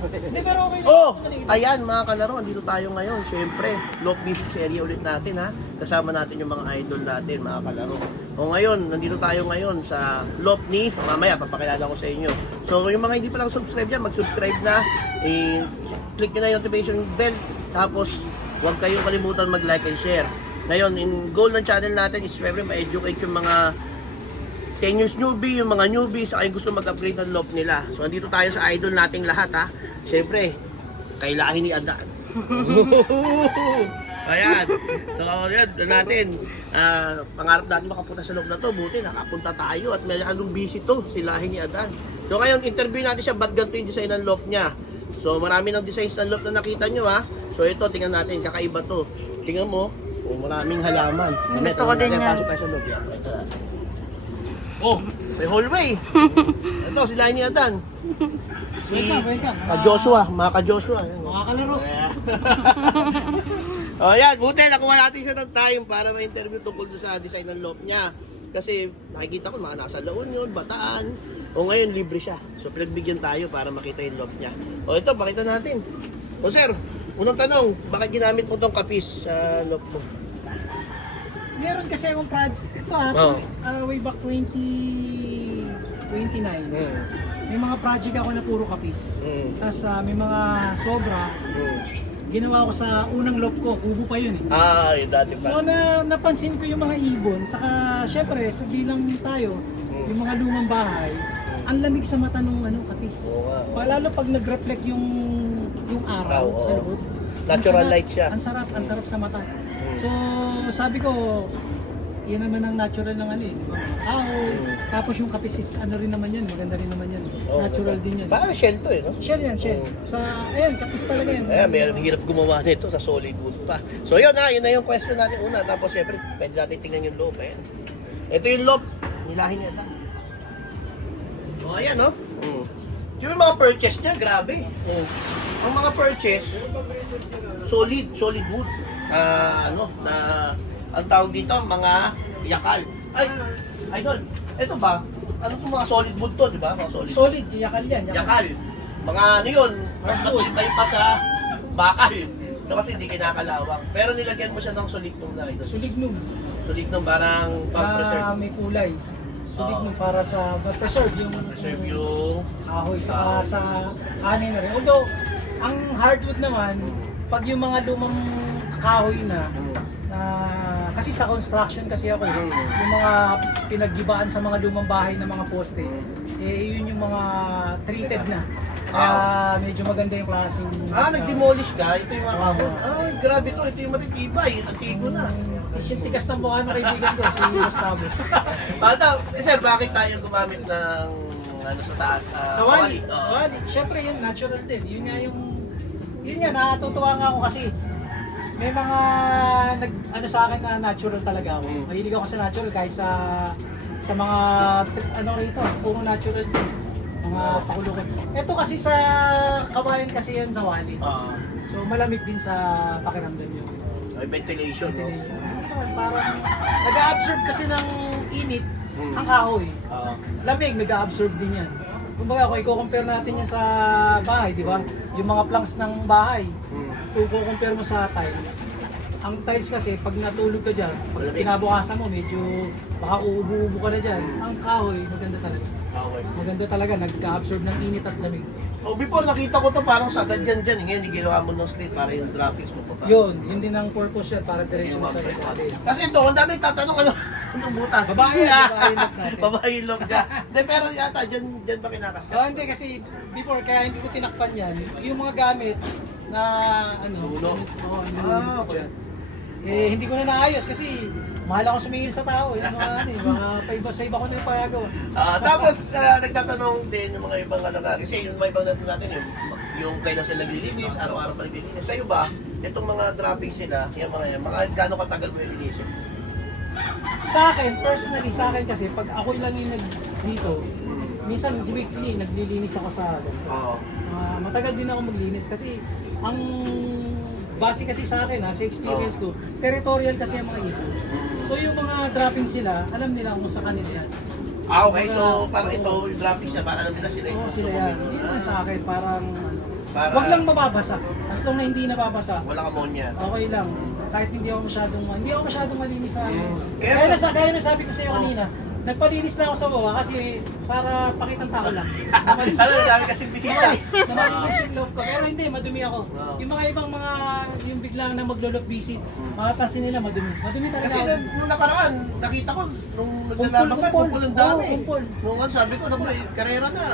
Hindi, pero okay lang. Oh, ayan mga kalaro, andito tayo ngayon. Siyempre, Loop Music Area ulit natin ha. Kasama natin yung mga idol natin, mga kalaro. O ngayon, nandito tayo ngayon sa Loop ni, mamaya papakilala ko sa inyo. So yung mga hindi pa lang subscribe dyan, mag-subscribe na. Click nyo na yung notification bell. Tapos, huwag kayong kalimutan mag-like and share. Ngayon, in goal ng channel natin is syempre ma-educate yung mga 10 years newbie, yung mga newbies, saka yung gusto mag-upgrade ng loop nila. So, andito tayo sa idol nating lahat, ha. Siyempre, kailahin ni Adan. Ayan. So, yun, natin. Pangarap natin makapunta sa loob na to. Buti, nakapunta tayo at may anong busy to, silahin ni Adan. So, ngayon, interview natin siya, ba't ganito yung design ng loop niya. So, marami ng designs ng loop na nakita nyo, ha. So, ito, tingnan natin, kakaiba to. Tingnan mo, maraming halaman. Gusto ko din yan. Pasok tayo sa loob yan. Oh, may hallway. Ito, si Laini Adan. Si Ka-Joshua, mga Ka-Joshua. Mga kalaro. Oh, yan, buti nakuha natin siya ng time para ma-interview tungkol sa design ng loop niya. Kasi nakikita ko mga nasa La Union, Bataan. O ngayon, libre siya. So pinagbigyan tayo para makita yung loop niya. O ito, pakita natin. O sir, unang tanong, bakit ginamit mo tong kapis sa loop mo? Meron kasi akong project. Ito way back 2029. May mga project ako na puro kapis. Tapos may mga sobra. Ginawa ko sa unang loop ko, kubo pa yun eh. Yung dati pa. So napansin ko yung mga ibon, saka syempre sa bilang tayo, yung mga lumang bahay, ang lamig sa mata nung kapis. Lalo pag nag-reflect yung araw sa loob. Natural light siya. Ang sarap sa mata. So sabi ko, yan naman ang natural ng tapos yung kapis is rin naman yan, maganda rin naman yan. Natural din yan. Parang shell to eh, no? Shell yan, shell. Kapis talaga yan. May hirap gumawa nito sa solid wood pa. So yun yun na yung question natin una. Tapos syempre, pwede natin tingnan yung loob. Ayan. Ito yung loob. Nilahin niya lang. So ayan, no? Yung mga purchase niya, grabe. Ang mga purchase, solid wood. Ang tawag dito, mga yakal. Ay, idol, ito ba? Ano itong mga solid wood to, di ba? Mga solid, yakal yan. Yakal. Mga ano yun, mas matibay pa sa bakal. Ito kasi hindi kinakalawang. Pero nilagyan mo siya ng sulignum na idol. Sulignum. Sulignum parang pang-preserve. May kulay. Sulignum para sa preserve yung kahoy sa kanin na rin. Although, ang hardwood naman, pag yung mga lumang kahoy na kasi sa construction kasi ako yung mga pinaggibaan sa mga lumang bahay ng mga poste yun yung mga treated na kaya medyo maganda yung klaseng nag-demolish ka, ito yung mga kahoy. Ay, grabe to, ito yung matitibay, antigo na. Yung tigas ng mukha ng kaibigan ko, si Gustavo. Sir, bakit tayo gumamit ng sa taas? Sawali. Siyempre yun, natural din. Yun nga, natutuwa nga ako kasi may mga sa akin na natural talaga ako. Mahilig ako sa natural kahit sa mga rito, puro natural din. Mga pakulukan. Ito kasi sa kawayan kasi yan sa wali. So malamig din sa pakiramdam yun. May ventilation, no? Parang nag-a-absorb kasi ng init ang kahoy. Lamig, nag-a-absorb din yan. Kumbaga, kung i-compare natin yan sa bahay, di ba? Yung mga planks ng bahay, kung i-compare mo sa tiles, ang tiles kasi, pag natulog ka dyan, pag kinabukasan mo, medyo baka uubo-ubo ka na dyan. Ang kahoy, maganda talaga. Maganda talaga, nag-absorb ng init at lamig. Before nakita ko to parang sagad dyan. Ngayon, ginawa mo ng screen para yung graphics mo pa. Yun din ang purpose yan, para diretso mo sa dati. Kasi ito, ang dami tatanong anong butas. Babae look natin. Babae look dyan. Hindi, pero yata, dyan ba kinakas ka? Hindi kasi before, kaya hindi ko tinakpan yan, yung mga gamit na Dulo. Okay. Hindi ko na naayos kasi mahal ako sumingil sa tao. Mga paiba-saiba ko na yung payagawa. Tapos, nagtatanong din yung mga ibang kasi yung mga ibang natin yung kailan sila naglilinis, araw-araw pa naglilinis. Sa'yo ba, itong mga droppings sila, yung mga gaano katagal mo yung linisin? Sa akin, personally sa akin kasi, pag ako lang yung dito, minsan weekly naglilinis ako sa matagal din ako maglinis kasi ang base kasi sa akin sa experience ko, territorial kasi ang mga ibon. So yung mga droppings sila, alam nila kung sa kanila yan. Okay, so parang ito yung droppings niya, parang alam nila sila yung sila yan. Hindi naman sa akin, parang Para- Wag lang mababasa. As long na hindi nababasa, Walang ammonia. okay lang. Kahit hindi ako masyadong malinis sa Kaya- Kaya na sabi ko sa iyo kanina, nagpalinis na ako sa baba kasi para pakitang tao lang. Ano, dami kasing bisita. Na malinis yung loob ko. Pero hindi, madumi ako. Wow. Yung mga ibang yung biglang na maglo-love visit, makapansin nila madumi. Madumi talaga Kasi ako. nung nakaraan, nakita ko, nung naglalaban ka, kumpul ang dami. kumpul. Nung ano, sabi ko, naku, karera na.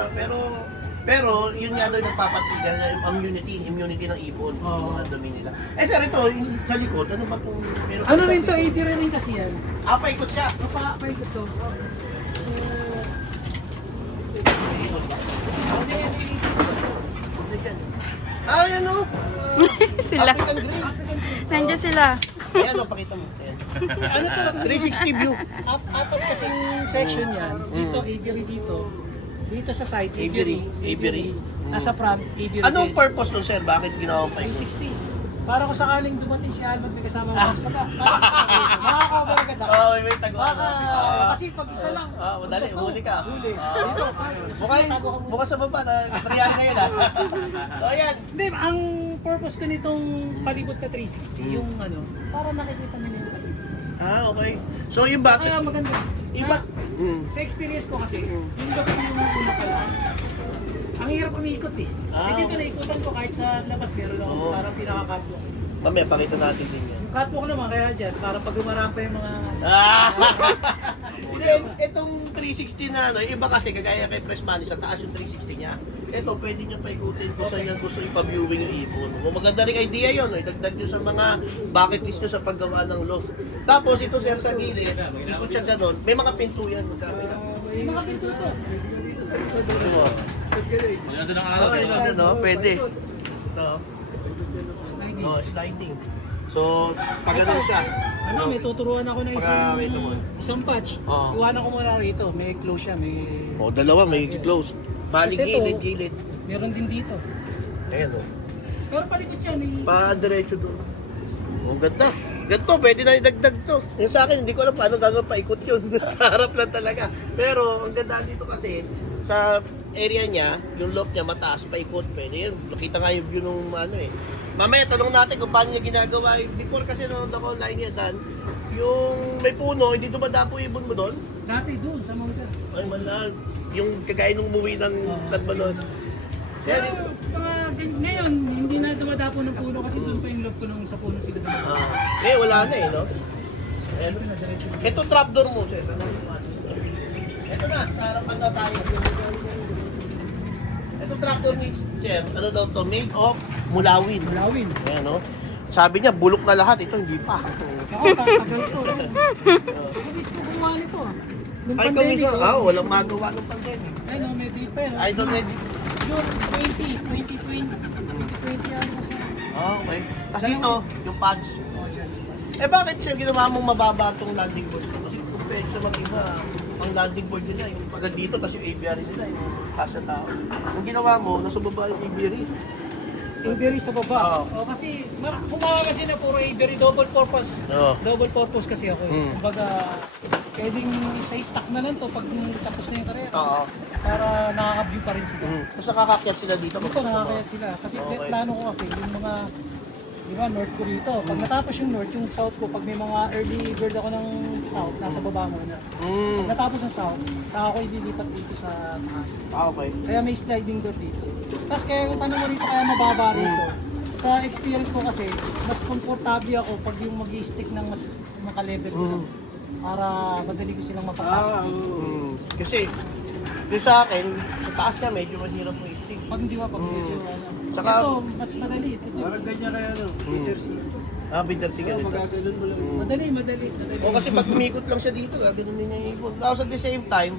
Pero yun nga daw yung nagpapatigal na yung immunity ng ipon, Oo. yung mga dumi nila. Eh sir, ito, yung sa likod, ano ba itong meron? Ano rin to, APR rin kasi yan. Paikot siya. Paikot to. Yan o. Sila. African Grey. Nandiyan sila. Ayan o, pakita mo. Ayan. Ano to? 360 view. Apat kasing section yan. Dito, aviary dito. Dito sa side, aviary. Aviary. Nasa front, aviary Anong din. purpose nun sir? Bakit ginawa pa ito? 360. Para kung sakaling dumating si Albert, may kasama mo. Makaka-cover agad ako. Oo, may tago. Kasi pag isa lang. Madali, pagkas mo, huli ka. Huli. Dito. Tago ka muna. Bukas sa baba na nangyari na yun So ayan. Hindi, ang purpose ko nitong palibot na 360, yung ano, para nakikita nila yung palibot. Okay. So yung bat, Kaya maganda. yung bat, Sa experience ko kasi, yung gabi yung una pa lang, ang hirap umikot eh. Dito naikutan ko kahit sa labas meron ako parang pinaka-catwalk. mamaya pakita natin din yan. Yung catwalk naman kaya dyan, para pag umarampa yung mga... Hindi, itong 360 na ano, iba kasi kagaya kay Press Money, sa taas yung 360 niya. Ito, pwede nyo paikutin kung saan nyo gusto ipa-viewing yung ipon. Kung maganda rin idea yun, idagdag nyo sa mga bucket list nyo sa paggawa ng loft. Tapos ito sir sa gilid, ikot siya ganon, may mga pinto yan, magkapila. May mga pinto to. Ito mo. Maganda ng araw. Okay, so, no? Pwede. Ito. Sliding. Sliding. So, pag ganun siya. Ano, may tuturuan ako na Pakita mo. isang patch. Oo. Iwanan ko muna rito. May close siya, may... Dalawa, may close. Bali, Kasi ito- gilid. Meron din dito. Ayan o. Pero palikot yan eh. Pa-diretso doon. Ganda. Ganito, pwede na idagdag to. Yung sa akin, hindi ko alam paano gagawin paikot yun. Sa harap lang talaga. Pero, ang ganda dito kasi, sa area niya, yung loft niya mataas, paikot. Pwede yun. Nakita nga yung view nung ano eh. Mamaya, tanong natin kung paano niya ginagawa. Before kasi nanonood ako online niya, Dan, yung may puno, hindi dumadapo yung ibon mo doon. Dati doon sa mountain. Ay, malaan. Yung kagaya nung umuwi ng Tagbalon. Pero ngayon, hindi na dumadapo ng puno kasi doon pa yung loob ko nung sa puno sila dumadapo. Wala na eh, no? Ito trapdoor mo, sir. Ito na, harapan na tayo. Ito trapdoor ni Sir, ano daw to? Made of mulawin. Mulawin. Ayan, no? Sabi niya, bulok na lahat. Ito, hindi pa. Ako, tagal to. Pulis ko kumuha nito. Nung Ay, kami pandemic, ka. Wala magawa ng pandemic. Ay, no, may date pa yun. I don't know. June 2020 yan kasi. Okay. Tapos dito, yung pads. Oh, dyan. Bakit sir ginawa mong mababa itong landing board? Kasi compared sa mga iba, ang landing board nila, yung pagka dito, tapos yung aviary nila, yung kasya tao. Ang ginawa mo, nasa baba yung aviary. Aviary sa baba. Oo. Kasi, kumawa kasi na puro aviary, double purpose. Oo. Double purpose kasi ako eh. Mm. Kumbaga, pwedeng sa stock na lang to pag tapos na yung karera. Oo. Para nakaka-view pa rin sila. Tapos nakakakyat sila dito. Dito nakakayat sila. Kasi Okay. plano ko kasi yung mga, di ba, north ko rito. Pag natapos yung north, yung south ko, pag may mga early bird ako ng south, nasa baba muna. Pag natapos ng south, saka ako ililipat dito sa taas. Okay. Kaya may sliding door dito. Tapos kaya yung tanong mo rito, kaya mababa rito. Sa experience ko kasi, mas komportable ako pag yung mag-stick ng mas maka-level ko lang. Para madali ko silang mapapasok. Kasi, yung sa akin, sa taas ka, medyo mahirap mo i-stick. Pag hindi ba, pag medyo ano. Saka- Ito, mas madali. Kasi Ganyan kaya ano, Bitter si ganito. madali. O kasi pag umikot lang siya dito, ganoon din niya yung ipon. Tapos at the same time,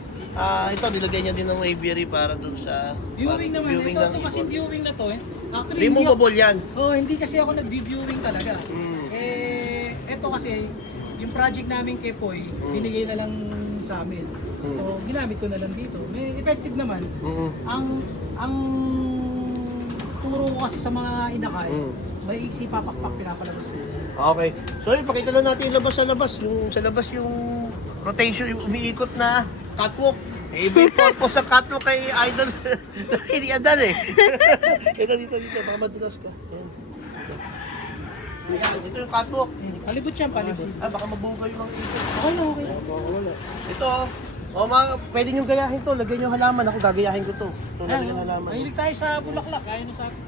ito, nilagay niya din ng aviary para doon sa Viewing naman. viewing Ito ng kasi ipon. viewing na to eh. Actually, hindi ako, Removable yan. hindi kasi ako nag-viewing talaga. Ito kasi, yung project namin kay Poy, binigay na lang sa amin. So, ginamit ko na lang dito. May effective naman. Ang turo ko kasi sa mga inakay, may iksi papakpak pinapalabas ko. Okay. So, yun, pakita lang natin yung labas sa labas. Yung sa labas yung rotation, yung umiikot na catwalk. Eh, iba yung purpose ng catwalk kay Idol. Hindi andan eh. Dito. Baka madulas ka. Ayan, ito yung catwalk. Palibot siya, palibot. Baka mabugay yung mga ito. Okay lang, okay. Ito, pwede nyo gayahin to. Lagyan nyo halaman. Ako gagayahin ko to. Ito lagyan halaman. Mahilig tayo sa bulaklak, kaya nyo sa akin.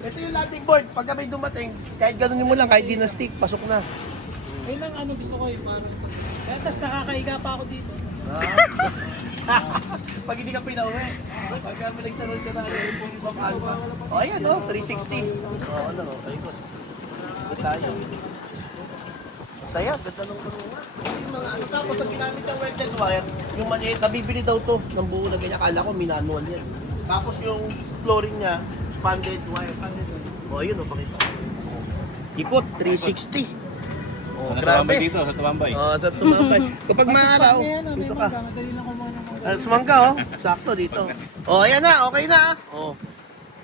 Ito yung landing board. Pagka may dumating, kahit ganunin mo lang, kahit di na stick, pasok na. Ayun ang ano gusto ko yung parang. Kaya tas nakakaiga pa ako dito. Pag hindi ka pinauwi, pagka pinagsanod ka na, yung pong ibang alpha. O ayan o, 360. O ano o, sa ikot. Ikot tayo. Masaya, ganda ng karunga. Yung mga ano, tapos ang ginamit ng welded wire, yung mani, nabibili daw to ng buo na ganyan. Akala ko minanual yan. Tapos yung flooring niya, expanded wire. O ayun o, pakita. Ikot, 360. Oh, grabe. Dito, sa Tumambay. Sa tumambay. Kapag maaraw, dito ka. Madali lang kumuha ng mga. Sumangga oh. Sakto dito. Oh, ayan na. Okay na. Oh.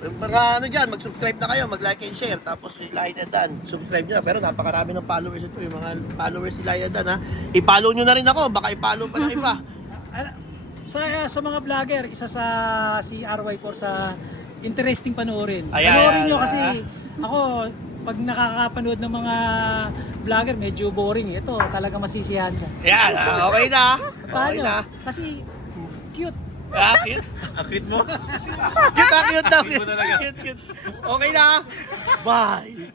Mga ano dyan, mag-subscribe na kayo, mag-like and share. Tapos si Laida Dan, subscribe nyo na. Pero napakarami ng followers ito. Yung mga followers si Laida Dan ha. I-follow nyo na rin ako. Baka i-follow pa ng iba. Sa mga vlogger, isa sa si RY4 sa interesting panoorin. Ayan, Panoorin ayan, nyo kasi ako pag nakakapanood ng mga vlogger medyo boring. Ito talaga masisiyahan ka. Ayan, okay na. Paano? Okay na. Kasi cute. Cute. Akit mo? Cute daw. Cute mo talaga. Cute. Okay na. Bye.